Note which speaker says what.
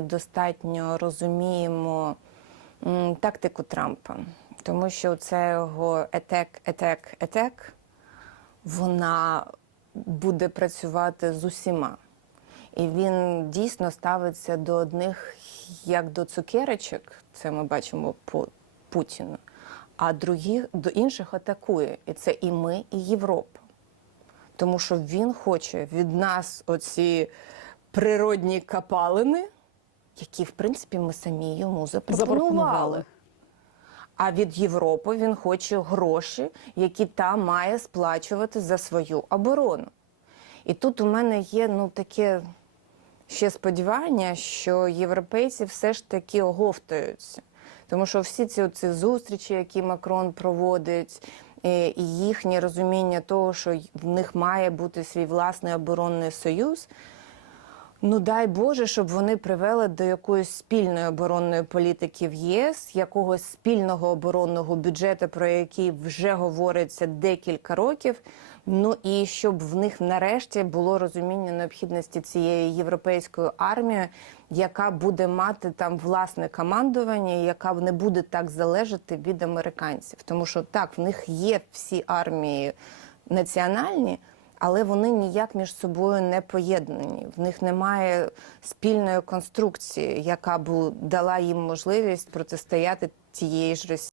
Speaker 1: недостатньо розуміємо тактику Трампа, тому що це його етек, етек, етек, вона буде працювати з усіма. І він дійсно ставиться до одних як до цукерочок, це ми бачимо по Путіну, а других, до інших атакує. І це і ми, і Європа. Тому що він хоче від нас оці природні капалини, які, в принципі, ми самі йому запропонували.
Speaker 2: Запропонували.
Speaker 1: А від Європи він хоче гроші, які та має сплачувати за свою оборону. І тут у мене є ну таке ще сподівання, що європейці все ж таки оговтаються. Тому що всі ці оці зустрічі, які Макрон проводить, е, і їхнє розуміння того, що в них має бути свій власний оборонний союз. Ну дай Боже, щоб вони привели до якоїсь спільної оборонної політики в ЄС, якогось спільного оборонного бюджету, про який вже говориться декілька років. Ну і щоб в них нарешті було розуміння необхідності цієї європейської армії, яка буде мати там власне командування, яка не буде так залежати від американців. Тому що так, в них є всі армії національні але вони ніяк між собою не поєднані. В них немає спільної конструкції, яка б дала їм можливість протистояти тієї ж Росії.